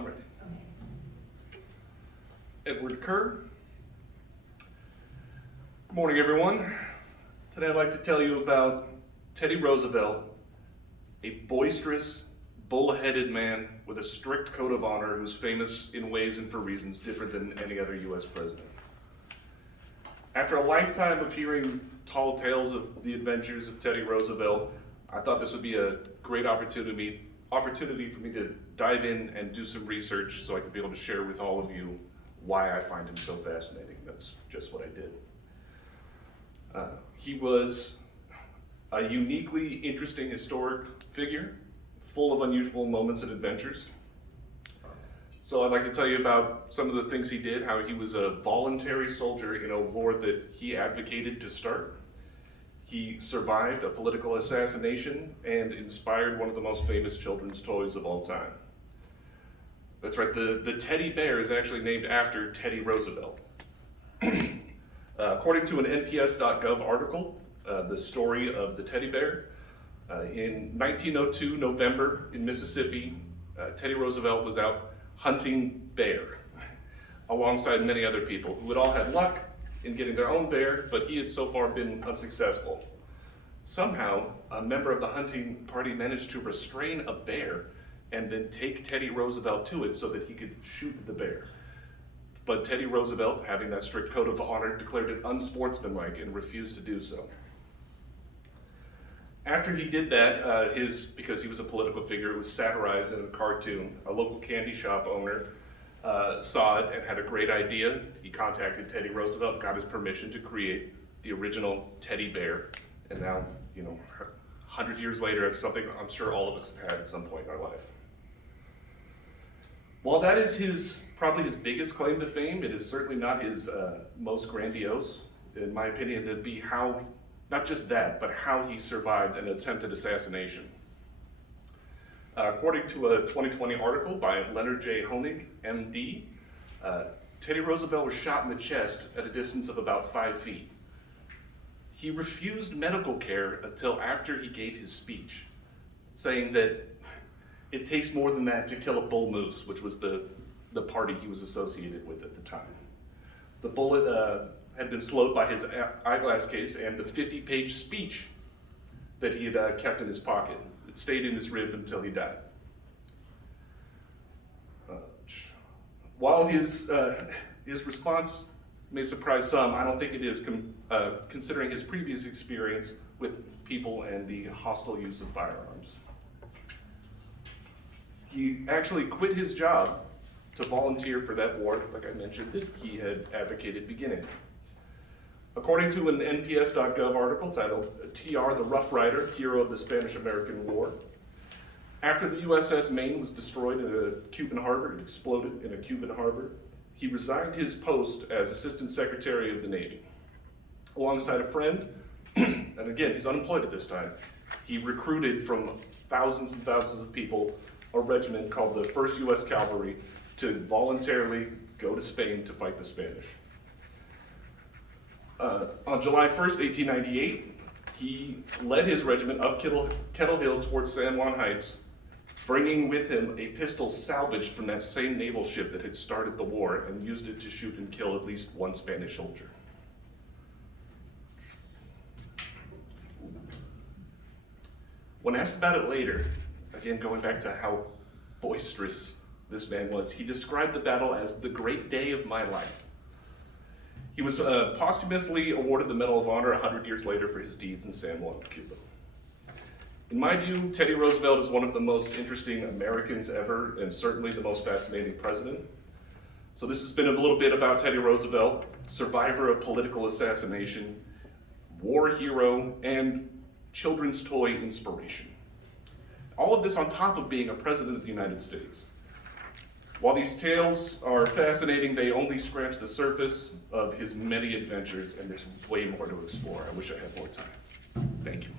I'm ready. Edward Kerr. Good morning, everyone. Today I'd like to tell you about Teddy Roosevelt, a boisterous, bull-headed man with a strict code of honor who's famous in ways and for reasons different than any other U.S. president. After a lifetime of hearing tall tales of the adventures of Teddy Roosevelt, I thought this would be a great opportunity for me to dive in and do some research so I could be able to share with all of you why I find him so fascinating. That's just what I did. He was a uniquely interesting historic figure, full of unusual moments and adventures. So I'd like to tell you about some of the things he did, how he was a voluntary soldier in a war that he advocated to start. He survived a political assassination and inspired one of the most famous children's toys of all time. That's right, the teddy bear is actually named after Teddy Roosevelt. According to an NPS.gov article, the story of the teddy bear, in 1902 November in Mississippi, Teddy Roosevelt was out hunting bear alongside many other people who had all had luck in getting their own bear, but he had so far been unsuccessful. Somehow, a member of the hunting party managed to restrain a bear and then take Teddy Roosevelt to it so that he could shoot the bear. But Teddy Roosevelt, having that strict code of honor, declared it unsportsmanlike and refused to do so. After he did that, because he was a political figure, it was satirized in a cartoon. A local candy shop owner saw it and had a great idea. He contacted Teddy Roosevelt, got his permission to create the original teddy bear. And now, 100 years later, it's something I'm sure all of us have had at some point in our life. While that is probably his biggest claim to fame, it is certainly not his most grandiose. In my opinion, it'd be how, not just that, but how he survived an attempted assassination. According to a 2020 article by Leonard J. Honig, MD, Teddy Roosevelt was shot in the chest at a distance of about 5 feet. He refused medical care until after he gave his speech, saying that it takes more than that to kill a bull moose, which was the party he was associated with at the time. The bullet had been slowed by his eyeglass case and the 50-page speech that he had kept in his pocket. It stayed in his rib until he died. While his response may surprise some, I don't think it is, considering his previous experience with people and the hostile use of firearms. He actually quit his job to volunteer for that war, like I mentioned, that he had advocated beginning. According to an NPS.gov article titled "TR the Rough Rider, Hero of the Spanish-American War," after the USS Maine was destroyed in a Cuban harbor, it exploded in a Cuban harbor, he resigned his post as Assistant Secretary of the Navy. Alongside a friend, and again, he's unemployed at this time, he recruited from thousands and thousands of people a regiment called the 1st U.S. Cavalry to voluntarily go to Spain to fight the Spanish. On July 1st, 1898, he led his regiment up Kettle Hill towards San Juan Heights, bringing with him a pistol salvaged from that same naval ship that had started the war and used it to shoot and kill at least one Spanish soldier. When asked about it later, again going back to how boisterous this man was, he described the battle as the great day of my life. He was posthumously awarded the Medal of Honor 100 years later for his deeds in San Juan, Cuba. In my view, Teddy Roosevelt is one of the most interesting Americans ever, and certainly the most fascinating president. So this has been a little bit about Teddy Roosevelt, survivor of political assassination, war hero, and children's toy inspiration. All of this on top of being a president of the United States. While these tales are fascinating, they only scratch the surface of his many adventures, and there's way more to explore. I wish I had more time. Thank you.